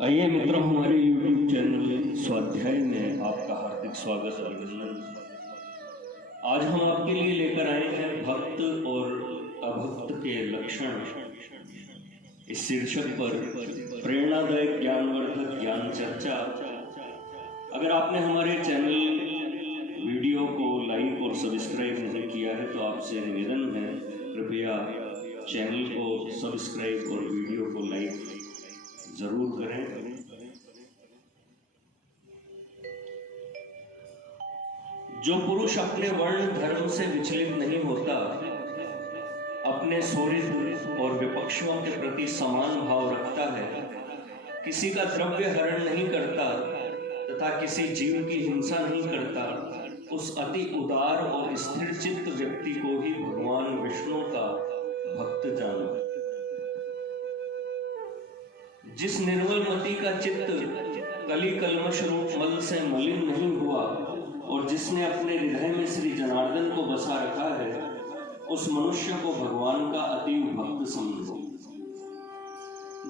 आइए मित्रों, हमारे YouTube चैनल स्वाध्याय में आपका हार्दिक स्वागत और अभिनंदन। आज हम आपके लिए लेकर आए हैं भक्त और अभक्त के लक्षण। इस शीर्षक पर प्रेरणादायक ज्ञानवर्धक ज्ञान चर्चा। अगर आपने हमारे चैनल वीडियो को लाइक और सब्सक्राइब नहीं किया है तो आपसे निवेदन है, कृपया चैनल को सब्सक्राइब और वीडियो को लाइक जरूर करें। जो पुरुष अपने वर्ण धर्म से विचलित नहीं होता, अपने सुहृद और विपक्षों के प्रति समान भाव रखता है, किसी का द्रव्य हरण नहीं करता तथा किसी जीव की हिंसा नहीं करता, उस अति उदार और स्थिर चित्त व्यक्ति को ही भगवान विष्णु का भक्त जानो। जिस निर्मल मति का चित्त कली कल्मष रूप मल से मलिन नहीं हुआ और जिसने अपने हृदय में श्री जनार्दन को बसा रखा है, उस मनुष्य को भगवान का अति भक्त समझो।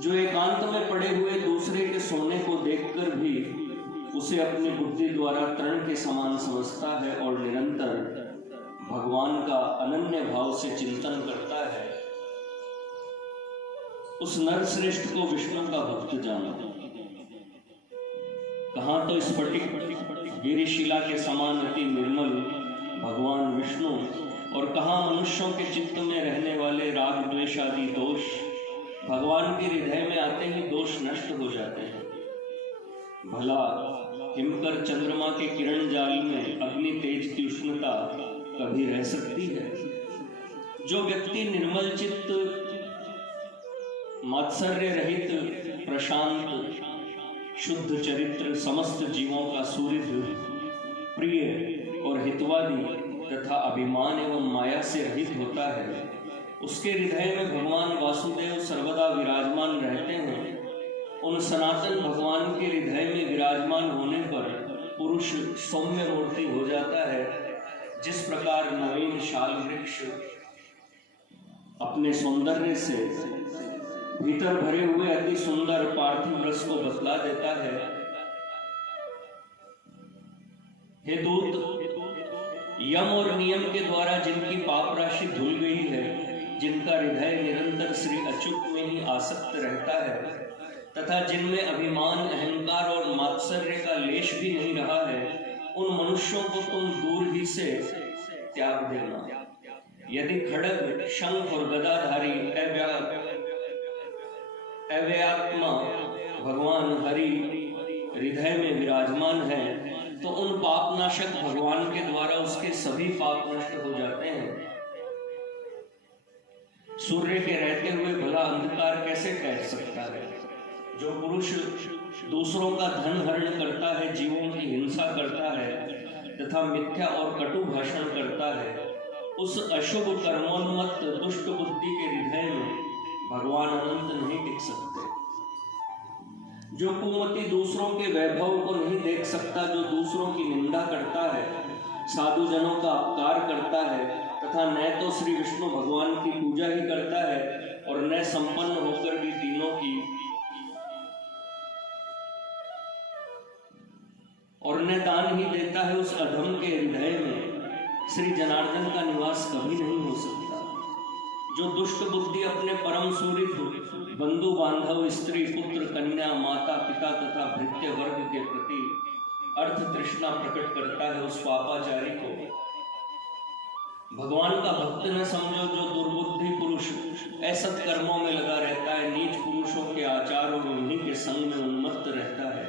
जो एकांत में पड़े हुए दूसरे के सोने को देखकर भी उसे अपनी बुद्धि द्वारा तृण के समान समझता है और निरंतर भगवान का अनन्य भाव से चिंतन करता है, उस नर श्रेष्ठ को विष्णु का भक्त जानो। कहां तो स्फटिक गिरिशिला के समान अति निर्मल भगवान विष्णु और कहां मनुष्यों के चित्त में रहने वाले राग द्वेष आदि दोष भगवान के हृदय में आते ही दोष नष्ट हो जाते हैं। भला हिमकर चंद्रमा के किरण जाल में अग्नि तेज की उष्णता कभी रह सकती है? जो व्यक्ति निर्मल चित्त, मात्सर्य रहित, प्रशांत, शुद्ध चरित्र, समस्त जीवों का सुहृद, प्रिय और हितवादी तथा अभिमान एवं माया से रहित होता है, उसके हृदय में भगवान वासुदेव सर्वदा विराजमान रहते हैं। उन सनातन भगवान के हृदय में विराजमान होने पर पुरुष सौम्य मूर्ति हो जाता है। जिस प्रकार नवीन शाल वृक्ष अपने सौंदर्य से भीतर भरे हुए अति सुंदर पार्थिव रस को बतला देता है। हे दूत, यम और नियम के द्वारा जिनकी पाप राशि धुल गई है, जिनका हृदय निरंतर श्री अच्युत में ही आसक्त रहता है तथा जिनमें अभिमान, अहंकार और मात्सर्य का लेश भी नहीं रहा है, उन मनुष्यों को तुम दूर ही से त्याग देना। यदि खड्ग, शंख और गदाधारी अव्यात्मा भगवान हरि हृदय में विराजमान है, तो उन पापनाशक भगवान के द्वारा उसके सभी पाप नष्ट हो जाते हैं। सूर्य के रहते हुए भला अंधकार कैसे टह सकता है? जो पुरुष दूसरों का धन हरण करता है, जीवों की हिंसा करता है तथा मिथ्या और कटु भाषण करता है, उस अशुभ कर्मोन्मत्त दुष्ट बुद्धि के हृदय में भगवान अनंत नहीं टिक सकते। जो कुमति दूसरों के वैभव को नहीं देख सकता, जो दूसरों की निंदा करता है, साधु जनों का अपकार करता है तथा न तो श्री विष्णु भगवान की पूजा ही करता है और न संपन्न होकर भी तीनों की और न दान ही देता है, उस अधम के हृदय में श्री जनार्दन का निवास कभी नहीं हो सकता। जो दुष्ट बुद्धि अपने परम सुहृद, बंधु बांधव, स्त्री, पुत्र, कन्या, माता, पिता तथा भृत्य वर्ग के प्रति अर्थ तृष्णा प्रकट करता है, उस पापाचारी को भगवान का भक्त न समझो। जो दुर्बुद्धि पुरुष असत कर्मों में लगा रहता है, नीच पुरुषों के आचार और उन्हीं के संग में उन्मत्त रहता है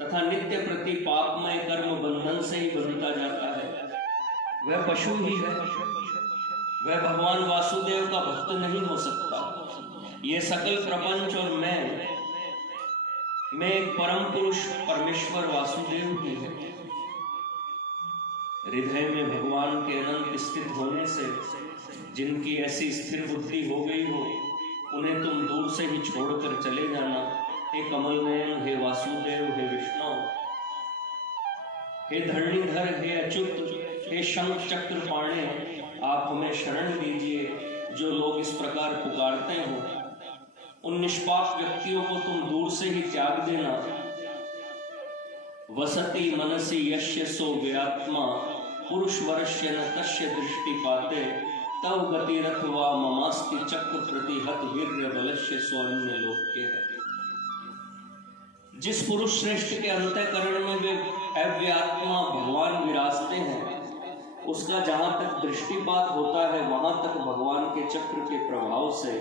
तथा नित्य प्रति पापमय कर्म बंधन से ही बंधता जाता है, वह पशु ही है, वह भगवान वासुदेव का भक्त नहीं हो सकता। ये सकल प्रपंच और मैं एक परम पुरुष परमेश्वर वासुदेव ही है। हृदय में भगवान के अनंत स्थित होने से जिनकी ऐसी स्थिर बुद्धि हो गई हो, उन्हें तुम दूर से ही छोड़कर चले जाना। हे कमल नयन, हे वासुदेव, हे विष्णु, हे धरणीधर, हे अच्युत, हे शंख चक्र पाणे, आप हमें शरण दीजिए। जो लोग इस प्रकार पुकारते हो उन निष्पाप व्यक्तियों को तुम दूर से ही त्याग देना। वसति मनसि यस्य सो व्यात्मा पुरुष वर्ष्य न तस्य दृष्टि पाते तव गतिरथवा ममास्ति चक्र प्रतिहत वीर्य बलस्य स्वन्य लोक्य है। जिस पुरुष श्रेष्ठ के अंतःकरण में वे अव्यात्मा भगवान विराजते हैं, उसका जहां तक दृष्टिपात होता है वहां तक भगवान के चक्र के प्रभाव से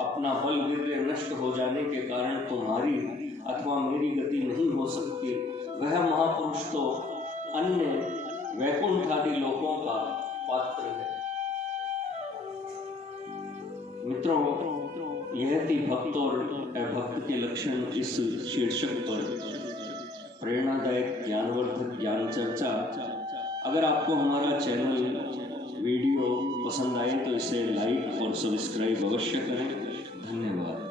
अपना बल वीर्य नष्ट हो जाने के कारण तुम्हारी अथवा मेरी गति नहीं हो सकती। वह महापुरुष तो अन्य वैकुंठ आदि लोकों का पात्र है। मित्रों, यह थी भक्त और अभक्त के लक्षण इस शीर्षक पर प्रेरणादायक ज्ञानवर्धक ज्ञान चर्चा। अगर आपको हमारा चैनल वीडियो पसंद आए तो इसे लाइक और सब्सक्राइब अवश्य करें। धन्यवाद।